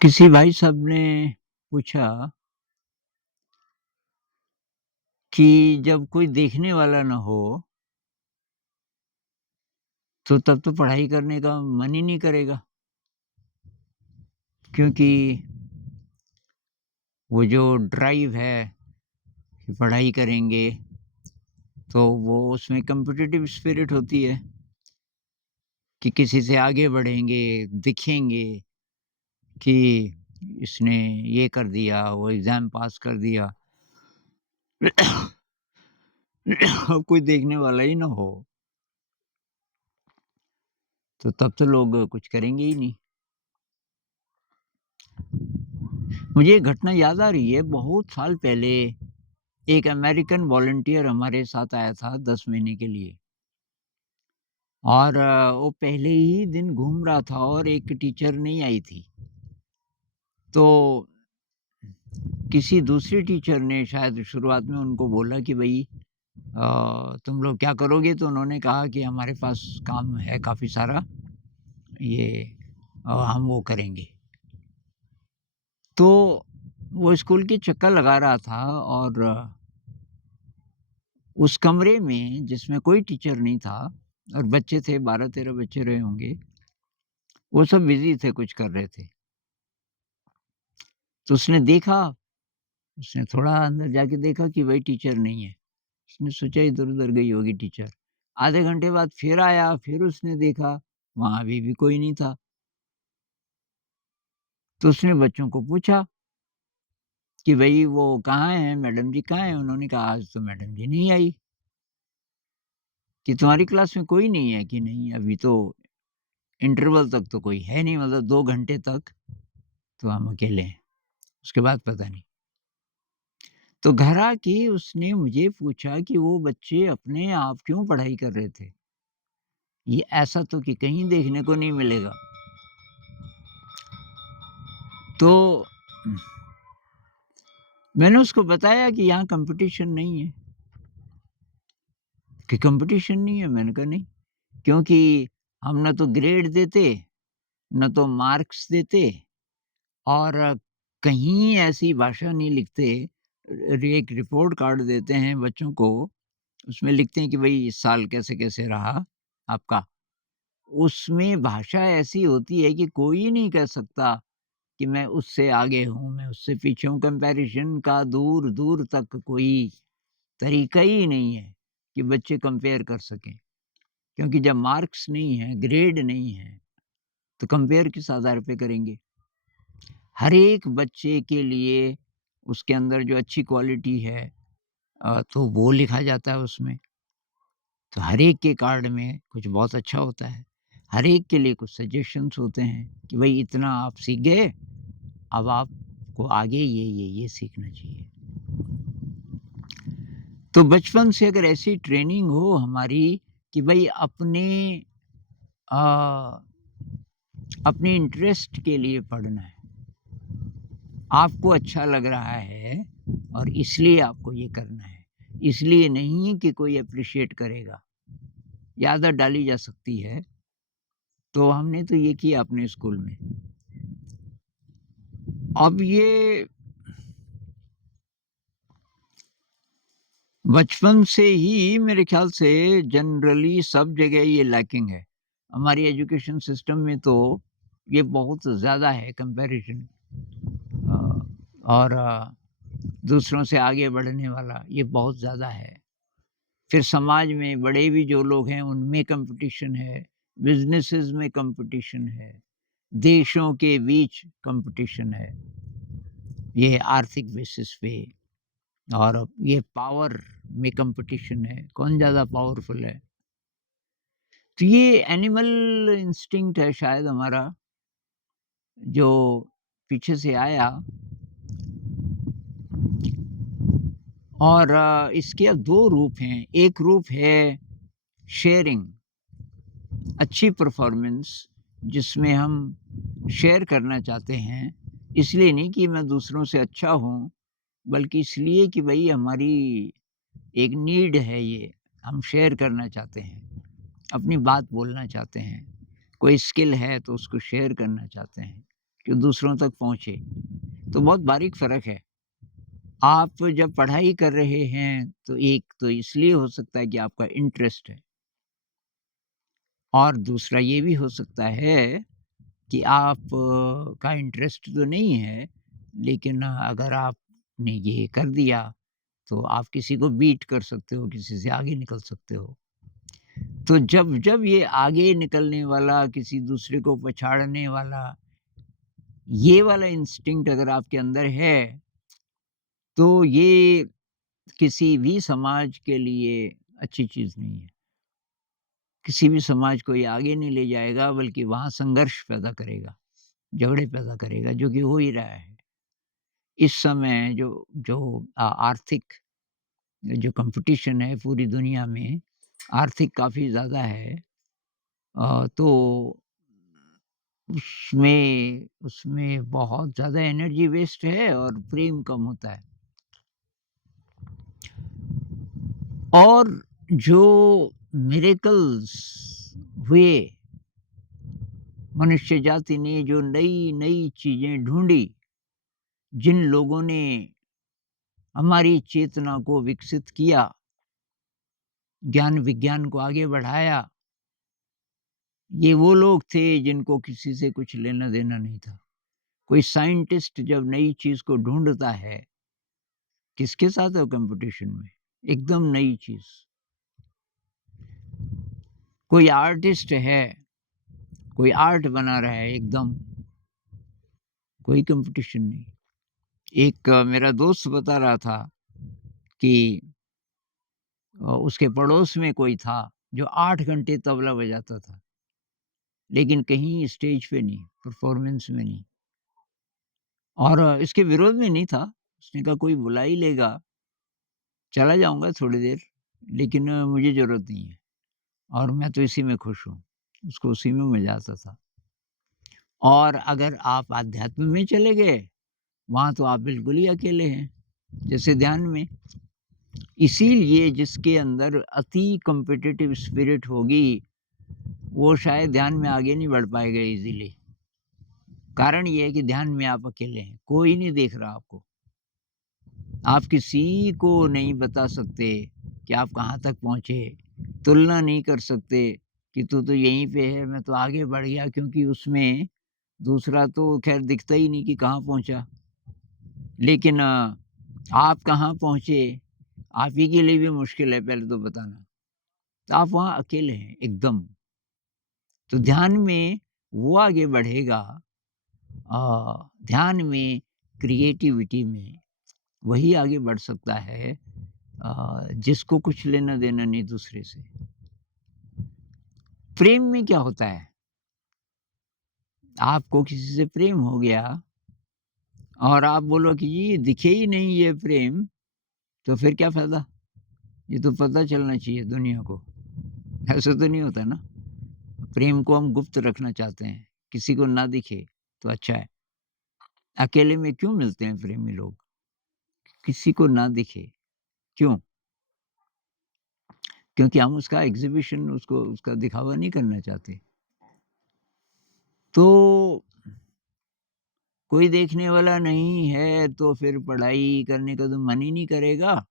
किसी भाई साहब ने पूछा कि जब कोई देखने वाला ना हो, तो तब तो पढ़ाई करने का मन ही नहीं करेगा। क्योंकि वो जो ड्राइव है कि पढ़ाई करेंगे, तो वो उसमें कॉम्पिटिटिव स्पिरिट होती है कि किसी से आगे बढ़ेंगे, दिखेंगे कि इसने ये कर दिया, वो एग्ज़ाम पास कर दिया। अब कोई देखने वाला ही ना हो, तो तब तो लोग कुछ करेंगे ही नहीं। मुझे एक घटना याद आ रही है, बहुत साल पहले एक अमेरिकन वॉलंटियर हमारे साथ आया था 10 महीने के लिए और वो पहले ही दिन घूम रहा था और एक टीचर नहीं आई थी। तो किसी दूसरी टीचर ने शायद शुरुआत में उनको बोला कि भई तुम लोग क्या करोगे? तो उन्होंने कहा कि हमारे पास काम है काफ़ी सारा, ये हम वो करेंगे। तो वो स्कूल के चक्कर लगा रहा था और उस कमरे में जिसमें कोई टीचर नहीं था और बच्चे थे 12-13 बच्चे रहे होंगे, वो सब बिज़ी थे, कुछ कर रहे थे। तो उसने देखा, उसने थोड़ा अंदर जाके देखा कि भाई टीचर नहीं है। उसने सोचा इधर-उधर गई होगी टीचर। आधे घंटे बाद फिर आया, फिर उसने देखा, वहाँ अभी भी कोई नहीं था। तो उसने बच्चों को पूछा कि भई वो कहाँ हैं, मैडम जी कहाँ हैं? उन्होंने कहा आज तो मैडम जी नहीं आई। कि तुम्हारी क्लास में कोई नहीं है? कि नहीं अभी तो इंटरवल तक तो कोई है नहीं, मतलब 2 घंटे तक तो हम अकेले हैं, उसके बाद पता नहीं। तो घर आके उसने मुझे पूछा कि वो बच्चे अपने आप क्यों पढ़ाई कर रहे थे? ये ऐसा तो कि कहीं देखने को नहीं मिलेगा। तो मैंने उसको बताया कि यहाँ कॉम्पिटिशन नहीं है। कि कॉम्पिटिशन नहीं है? मैंने कहा नहीं, क्योंकि हम ना तो ग्रेड देते, ना तो मार्क्स देते और कहीं ऐसी भाषा नहीं लिखते। एक रिपोर्ट कार्ड देते हैं बच्चों को, उसमें लिखते हैं कि भई इस साल कैसे-कैसे रहा आपका। उसमें भाषा ऐसी होती है कि कोई नहीं कह सकता कि मैं उससे आगे हूँ, मैं उससे पीछे हूँ। कंपैरिज़न का दूर-दूर तक कोई तरीका ही नहीं है कि बच्चे कंपेयर कर सकें। क्योंकि जब मार्क्स नहीं है, ग्रेड नहीं है, तो कंपेयर किस आधार पे करेंगे? हर एक बच्चे के लिए उसके अंदर जो अच्छी क्वालिटी है तो वो लिखा जाता है उसमें। तो हर एक के कार्ड में कुछ बहुत अच्छा होता है। हर एक के लिए कुछ सजेशंस होते हैं कि भई इतना आप सीख गए, अब आपको आगे ये सीखना चाहिए। तो बचपन से अगर ऐसी ट्रेनिंग हो हमारी कि भई अ, अपने इंटरेस्ट के लिए पढ़ना है। आपको अच्छा लग रहा है और इसलिए आपको ये करना है। इसलिए नहीं कि कोई एप्रिशिएट करेगा। ये आदत डाली जा सकती है। तो हमने तो ये किया अपने स्कूल में। अब ये बचपन से ही मेरे ख़्याल से जनरली सब जगह ये लैकिंग है। हमारी एजुकेशन सिस्टम में तो ये बहुत ज़्यादा है कंपैरिज़न और दूसरों से आगे बढ़ने वाला ये बहुत ज़्यादा है। फिर समाज में बड़े भी जो लोग हैं उनमें कॉम्पिटिशन है, बिज़नेसेस में कॉम्पिटिशन है, देशों के बीच कॉम्पिटिशन है। ये आर्थिक बेसिस पे और ये पावर में कॉम्पिटिशन है, कौन ज़्यादा पावरफुल है। तो ये एनिमल इंस्टिंक्ट है शायद हमारा, जो पीछे से आया और इसके अब 2 रूप हैं। एक रूप है शेयरिंग, अच्छी परफ़ॉर्मेंस जिसमें हम शेयर करना चाहते हैं, इसलिए नहीं कि मैं दूसरों से अच्छा हूँ, बल्कि इसलिए कि भई हमारी एक नीड है ये, हम शेयर करना चाहते हैं, अपनी बात बोलना चाहते हैं। कोई स्किल है तो उसको शेयर करना चाहते हैं। कि दूसरों तक पहुँचे। तो बहुत बारीक फ़र्क है। आप जब पढ़ाई कर रहे हैं, तो एक तो इसलिए हो सकता है कि आपका इंटरेस्ट है और दूसरा ये भी हो सकता है कि आप का इंटरेस्ट तो नहीं है, लेकिन अगर आपने ये कर दिया, तो आप किसी को बीट कर सकते हो, किसी से आगे निकल सकते हो। तो जब जब ये आगे निकलने वाला, किसी दूसरे को पछाड़ने वाला, ये वाला इंस्टिंक्ट अगर आपके अंदर है, तो ये किसी भी समाज के लिए अच्छी चीज़ नहीं है। किसी भी समाज को ये आगे नहीं ले जाएगा, बल्कि वहाँ संघर्ष पैदा करेगा, झगड़े पैदा करेगा, जो कि हो ही रहा है। इस समय जो जो आर्थिक जो कॉम्पिटिशन है पूरी दुनिया में, आर्थिक काफ़ी ज़्यादा है। तो उसमें उसमें बहुत ज़्यादा एनर्जी वेस्ट है और प्रेम कम होता है। और जो मिरेकल्स हुए, मनुष्य जाति ने जो नई-नई चीज़ें ढूँढी, जिन लोगों ने हमारी चेतना को विकसित किया, ज्ञान विज्ञान को आगे बढ़ाया, ये वो लोग थे जिनको किसी से कुछ लेना-देना नहीं था। कोई साइंटिस्ट जब नई चीज़ को ढूँढता है, किसके साथ है कॉम्पिटिशन में? एकदम नई चीज़। कोई आर्टिस्ट है, कोई आर्ट बना रहा है एकदम, कोई कॉम्पिटिशन नहीं। एक मेरा दोस्त बता रहा था कि उसके पड़ोस में कोई था, जो 8 घंटे तबला बजाता था, लेकिन कहीं स्टेज पे नहीं, परफ़ॉर्मेंस में नहीं। और इसके विरोध में नहीं था, उसने कहा कोई बुला ही लेगा, चला जाऊँगा थोड़ी देर, लेकिन मुझे ज़रूरत नहीं है और मैं तो इसी में खुश हूँ। उसको उसी में मज़ा आता था। और अगर आप आध्यात्म में चले गए, वहाँ तो आप बिल्कुल ही अकेले हैं, जैसे ध्यान में। इसीलिए जिसके अंदर अति कॉम्पिटिटिव स्पिरिट होगी, वो शायद ध्यान में आगे नहीं बढ़ पाएगा ईज़िली। कारण ये है कि ध्यान में आप अकेले हैं, कोई नहीं देख रहा आपको। आप किसी को नहीं बता सकते कि आप कहाँ तक पहुँचे, तुलना नहीं कर सकते कि तू तो यहीं पे है, मैं तो आगे बढ़ गया, क्योंकि उसमें दूसरा तो ख़ैर दिखता ही नहीं कि कहाँ पहुँचा। लेकिन आप कहाँ पहुँचे, आप ही के लिए भी मुश्किल है पहले तो बताना। तो आप वहाँ अकेले हैं एकदम। तो ध्यान में वो आगे बढ़ेगा, ध्यान में, क्रिएटिविटी में वही आगे बढ़ सकता है जिसको कुछ लेना-देना नहीं दूसरे से। प्रेम में क्या होता है? आपको किसी से प्रेम हो गया और आप बोलो कि ये दिखे ही नहीं ये प्रेम, तो फिर क्या फ़ायदा? ये तो पता चलना चाहिए दुनिया को। ऐसा तो नहीं होता ना? प्रेम को हम गुप्त रखना चाहते हैं, किसी को ना दिखे तो अच्छा है। अकेले में क्यों मिलते हैं प्रेमी लोग? किसी को ना दिखे, क्यों? क्योंकि हम उसका एग्ज़िबिशन, उसको उसका दिखावा नहीं करना चाहते। तो कोई देखने वाला नहीं है, तो फिर पढ़ाई करने का तो मन ही नहीं करेगा।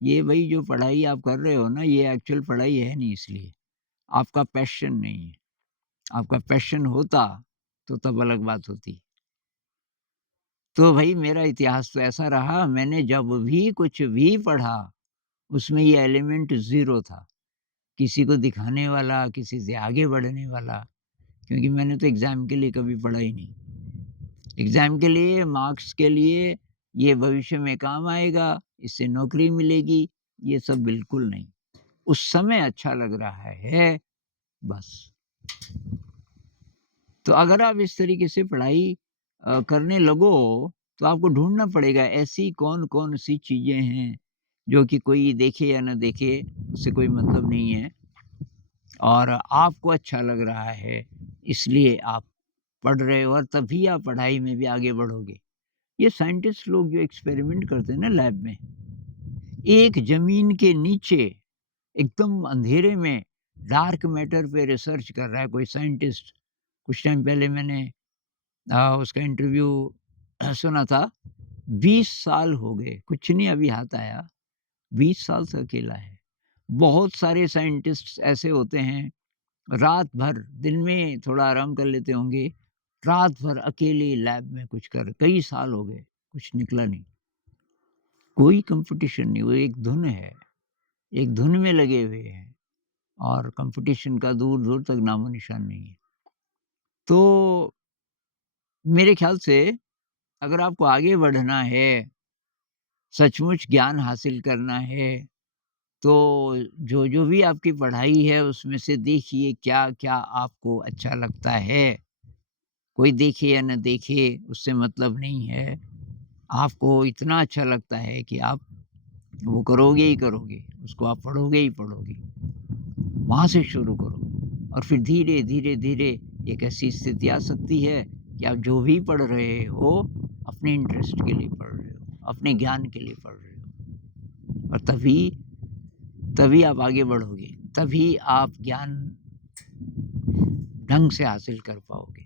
ये भई जो पढ़ाई आप कर रहे हो ना, ये एक्चुअल पढ़ाई है नहीं इसलिए। आपका पैशन नहीं है। आपका पैशन होता, तो तब अलग बात होती। तो भई मेरा इतिहास तो ऐसा रहा, मैंने जब भी कुछ भी पढ़ा, उसमें ये एलिमेंट ज़ीरो था। किसी को दिखाने वाला, किसी से आगे बढ़ने वाला, क्योंकि मैंने तो एग्ज़ाम के लिए कभी पढ़ा ही नहीं। एग्ज़ाम के लिए, मार्क्स के लिए, ये भविष्य में काम आएगा, इससे नौकरी मिलेगी, ये सब बिल्कुल नहीं। उस समय अच्छा लग रहा है, बस। तो अगर आप इस तरीके से पढ़ाई करने लगो, तो आपको ढूँढना पड़ेगा ऐसी कौन-कौन सी चीज़ें हैं, जो कि कोई देखे या ना देखे, उससे कोई मतलब नहीं है और आपको अच्छा लग रहा है, इसलिए आप पढ़ रहे हो और तभी आप पढ़ाई में भी आगे बढ़ोगे। ये साइंटिस्ट लोग जो एक्सपेरिमेंट करते हैं ना लैब में, एक ज़मीन के नीचे एकदम अंधेरे में डार्क मैटर पे रिसर्च कर रहा है कोई साइंटिस्ट। कुछ टाइम पहले मैंने उसका इंटरव्यू सुना था। 20 साल हो गए, कुछ नहीं अभी हाथ आया, 20 साल से अकेला है। बहुत सारे साइंटिस्ट्स ऐसे होते हैं, रात भर दिन में थोड़ा आराम कर लेते होंगे, रात भर अकेले लैब में कुछ कर कई साल हो गए, कुछ निकला नहीं। कोई कॉम्पिटिशन नहीं, वो एक धुन है, एक धुन में लगे हुए हैं और कॉम्पिटिशन का दूर-दूर तक नामो-निशान नहीं है। तो मेरे ख़्याल से अगर आपको आगे बढ़ना है, सचमुच ज्ञान हासिल करना है, तो जो भी आपकी पढ़ाई है उसमें से देखिए क्या-क्या आपको अच्छा लगता है। कोई देखे या न देखे उससे मतलब नहीं है। आपको इतना अच्छा लगता है कि आप वो करोगे ही करोगे, उसको आप पढ़ोगे ही पढ़ोगे। वहाँ से शुरू करो और फिर धीरे, धीरे, धीरे एक ऐसी स्थिति आ सकती है कि आप जो भी पढ़ रहे हो, अपने इंटरेस्ट के लिए पढ़ रहे हो, अपने ज्ञान के लिए पढ़ रहे हो और तभी तभी आप आगे बढ़ोगे, तभी आप ज्ञान ढंग से हासिल कर पाओगे।